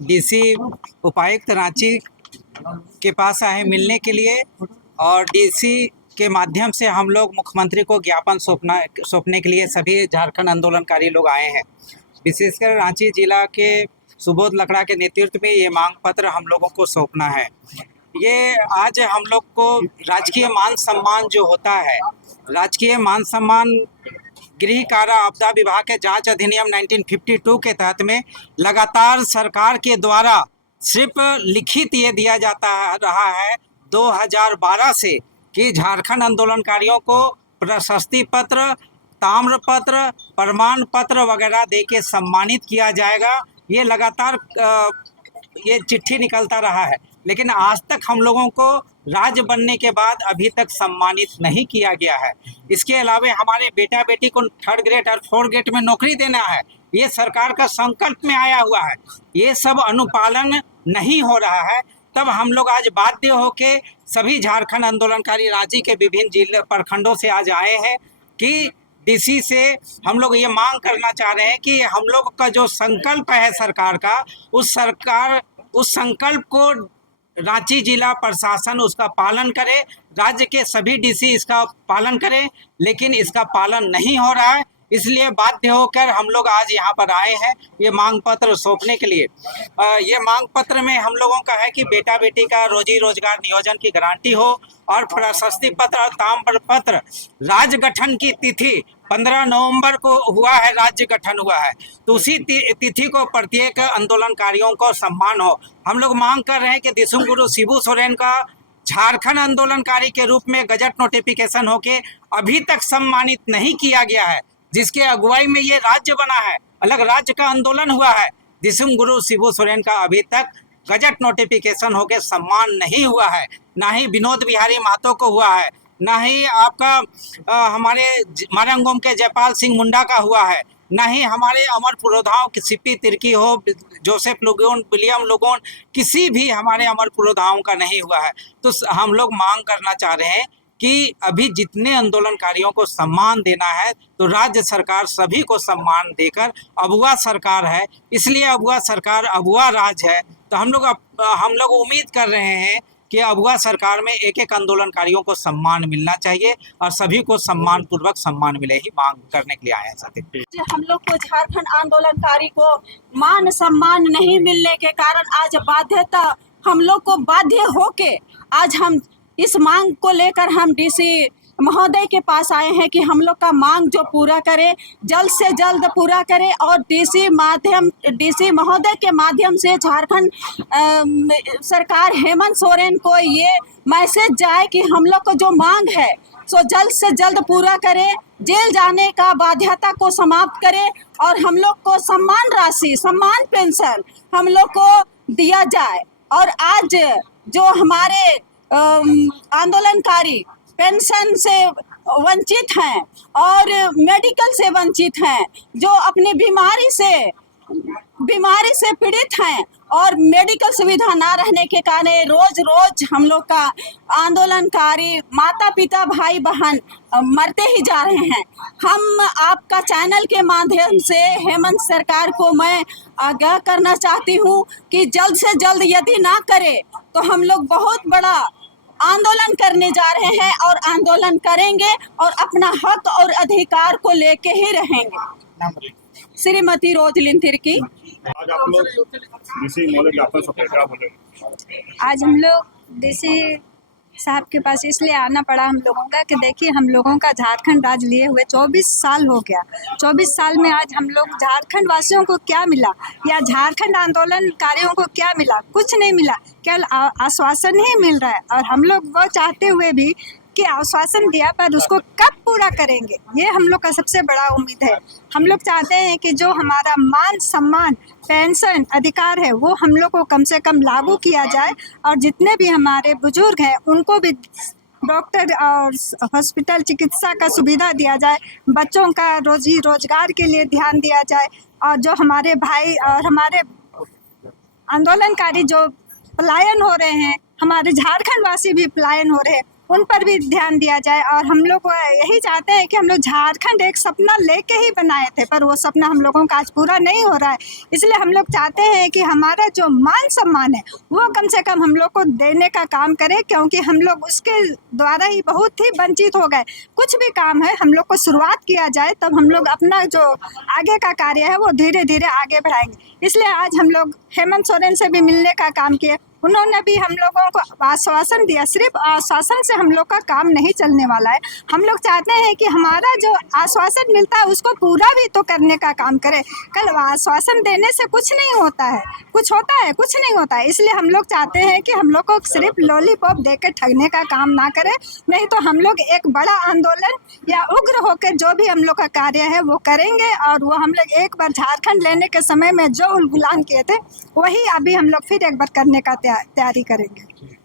DC उपायुक्त रांची के पास आए मिलने के लिए, और डीसी के माध्यम से हम लोग मुख्यमंत्री को ज्ञापन सौंपने के लिए सभी झारखंड आंदोलनकारी लोग आए हैं। विशेषकर रांची जिला के सुबोध लकड़ा के नेतृत्व में ये मांग पत्र हम लोगों को सौंपना है। ये आज हम लोग को राजकीय मान सम्मान जो होता है, राजकीय मान सम्मान गृह कारा आपदा विभाग के जांच अधिनियम 1952 के तहत में लगातार सरकार के द्वारा सिर्फ लिखित ये दिया जाता रहा है 2012 से कि झारखंड आंदोलनकारियों को प्रशस्ति पत्र, ताम्र पत्र, प्रमाण पत्र वगैरह दे के सम्मानित किया जाएगा। ये लगातार ये चिट्ठी निकलता रहा है, लेकिन आज तक हम लोगों को राज्य बनने के बाद अभी तक सम्मानित नहीं किया गया है। इसके अलावा हमारे बेटा बेटी को 3rd ग्रेड और 4th ग्रेड में नौकरी देना है, ये सरकार का संकल्प में आया हुआ है। ये सब अनुपालन नहीं हो रहा है। तब हम लोग आज बाध्य होके सभी झारखंड आंदोलनकारी रांची के विभिन्न जिले प्रखंडों से आज आए हैं कि डीसी से हम लोग ये मांग करना चाह रहे हैं कि हम लोग का जो संकल्प है सरकार का, उस संकल्प को रांची जिला प्रशासन उसका पालन करे, राज्य के सभी डीसी इसका पालन करें, लेकिन इसका पालन नहीं हो रहा है। इसलिए बाध्य होकर हम लोग आज यहाँ पर आए हैं ये मांग पत्र सौंपने के लिए। ये मांग पत्र में हम लोगों का है कि बेटा बेटी का रोजी रोजगार नियोजन की गारंटी हो, और प्रशस्ति पत्र और ताम्र पत्र, राज्य गठन की तिथि 15 नवंबर को हुआ है, राज्य गठन हुआ है, तो उसी तिथि को प्रत्येक आंदोलनकारियों को सम्मान हो। हम लोग मांग कर रहे हैं कि दिसुम गुरु शिबू सोरेन का झारखंड आंदोलनकारी के रूप में गजट नोटिफिकेशन होके अभी तक सम्मानित नहीं किया गया है, जिसके अगुवाई में ये राज्य बना है, अलग राज्य का आंदोलन हुआ है। दिसुम गुरु शिबू सोरेन का अभी तक गजट नोटिफिकेशन होके सम्मान नहीं हुआ है, ना ही विनोद बिहारी महतो को हुआ है, ना ही आपका हमारे मारंगोम के जयपाल सिंह मुंडा का हुआ है, ना ही हमारे अमर पुरोधाओं की सीपी तिर्की हो, जोसेफ लुगोन, विलियम लुगोन, किसी भी हमारे अमर पुरोधाओं का नहीं हुआ है। तो हम लोग मांग करना चाह रहे हैं कि अभी जितने आंदोलनकारियों को सम्मान देना है, तो राज्य सरकार सभी को सम्मान देकर, अगुवा सरकार है, इसलिए अगुवा सरकार अगुवा राज है, तो हम लोग उम्मीद कर रहे हैं कि अगुवा सरकार में एक एक आंदोलनकारियों को सम्मान मिलना चाहिए, और सभी को सम्मान पूर्वक सम्मान मिले ही मांग करने के लिए आए हैं साथी। हम लोग को झारखंड आंदोलनकारी को मान सम्मान नहीं मिलने के कारण आज बाध्यता, हम लोग को बाध्य होके आज हम इस मांग को लेकर हम डीसी महोदय के पास आए हैं कि हम लोग का मांग जो पूरा करे, जल्द से जल्द पूरा करे, और डीसी महोदय के माध्यम से झारखंड सरकार हेमंत सोरेन को ये मैसेज जाए कि हम लोग को जो मांग है सो जल्द से जल्द पूरा करे, जेल जाने का बाध्यता को समाप्त करे, और हम लोग को सम्मान राशि, सम्मान पेंशन हम लोग को दिया जाए। और आज जो हमारे आंदोलनकारी पेंशन से वंचित हैं और मेडिकल से वंचित हैं, जो अपनी बीमारी से पीड़ित हैं, और मेडिकल सुविधा ना रहने के कारण रोज हम लोग का आंदोलनकारी माता पिता भाई बहन मरते ही जा रहे हैं। हम आपका चैनल के माध्यम से हेमंत सरकार को मैं आगाह करना चाहती हूँ कि जल्द से जल्द यदि ना करे तो हम लोग बहुत बड़ा आंदोलन करने जा रहे हैं, और आंदोलन करेंगे और अपना हक और अधिकार को लेके ही रहेंगे। श्रीमती रोजलिन तिर्की। आज आप लोग डीसी महोदय ज्ञापन सौंपे, क्या बोले? आज हम लोग डीसी साहब के पास इसलिए आना पड़ा हम लोगों का कि देखिए, हम लोगों का झारखंड राज लिए हुए 24 साल हो गया। 24 साल में आज हम लोग झारखंड वासियों को क्या मिला, या झारखंड आंदोलनकारियों को क्या मिला? कुछ नहीं मिला, केवल आश्वासन ही मिल रहा है। और हम लोग वो चाहते हुए भी कि आश्वासन दिया पर उसको कब पूरा करेंगे, ये हम लोग का सबसे बड़ा उम्मीद है। हम लोग चाहते हैं कि जो हमारा मान सम्मान पेंशन अधिकार है वो हम लोग को कम से कम लागू किया जाए, और जितने भी हमारे बुजुर्ग हैं उनको भी डॉक्टर और हॉस्पिटल चिकित्सा का सुविधा दिया जाए, बच्चों का रोजी रोजगार के लिए ध्यान दिया जाए, और जो हमारे भाई और हमारे आंदोलनकारी जो पलायन हो रहे हैं, हमारे झारखंड वासी भी पलायन हो रहे हैं, उन पर भी ध्यान दिया जाए। और हम लोग यही चाहते हैं कि हम लोग झारखंड एक सपना लेके ही बनाए थे, पर वो सपना हम लोगों का आज पूरा नहीं हो रहा है। इसलिए हम लोग चाहते हैं कि हमारा जो मान सम्मान है वो कम से कम हम लोग को देने का काम करे, क्योंकि हम लोग उसके द्वारा ही बहुत ही वंचित हो गए। कुछ भी काम है हम लोग को शुरुआत किया जाए, तब हम लोग अपना जो आगे का कार्य है वो धीरे धीरे आगे बढ़ाएंगे। इसलिए आज हम लोग हेमंत सोरेन से भी मिलने का काम किए। उन्होंने भी हम लोगों को आश्वासन दिया, सिर्फ आश्वासन से हम लोग का काम नहीं चलने वाला है। हम लोग चाहते हैं कि हमारा जो आश्वासन मिलता है उसको पूरा भी तो करने का काम करें। कल आश्वासन देने से कुछ नहीं होता है, कुछ होता है, कुछ नहीं होता है। इसलिए हम लोग चाहते हैं कि हम लोग को सिर्फ लॉलीपॉप देकर ठगने का काम ना करें, नहीं तो हम लोग एक बड़ा आंदोलन या उग्र होकर जो भी हम लोग का कार्य है वो करेंगे। और वो हम लोग एक बार झारखंड लेने के समय में जो उलगुलान किए थे वही अभी हम लोग फिर एक बार करने का तैयारी करेंगे।